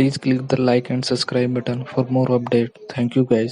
Please click the like and subscribe button for more updates. Thank you guys.